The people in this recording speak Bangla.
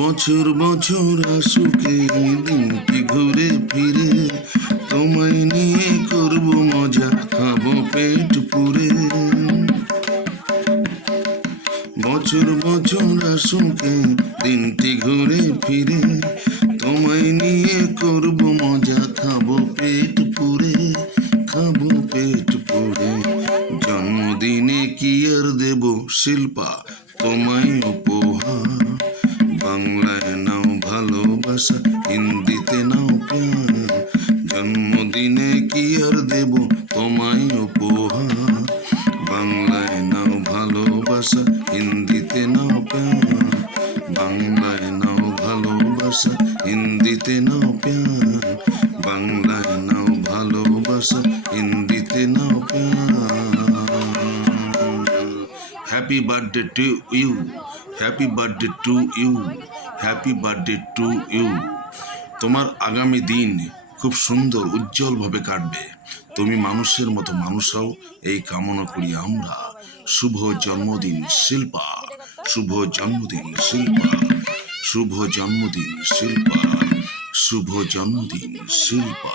বছর বছর আসুকে দিনটি ঘুরে ফিরে, তোমায় নিয়ে করব মজা, খাবো পেট পুরে। বছর বছর আসুকে দিনটি ঘুরে ফিরে, তোমায় নিয়ে করব মজা, খাবো পেট পুরে, খাবো পেট পুরে। জন্মদিনে কি আর দেব শিল্পা তোমায় উপহার, বাংলায় নাও ভালোবাসা, হিন্দিতে নাও প্যার। জন্মদিনে কি আর দেব তোমায় উপহার, বাংলায় নাও ভালোবাসা, হিন্দিতে নাও প্যার। বাংলায় নাও ভালোবাসা, হিন্দিতে নাও প্যার। বাংলায় নাও ভালোবাসা, হিন্দিতে নাও প্যার। Happy birthday to you, happy birthday to you, happy birthday to you. তোমার আগামী দিন খুব সুন্দর উজ্জ্বলভাবে কাটবে, তুমি মানুষের মতো মানুষ হও, এই কামনা করি আমরা। শুভ জন্মদিন শিল্পা, শুভ জন্মদিন শিল্পা, শুভ জন্মদিন শিল্পা, শুভ জন্মদিন শিল্পা।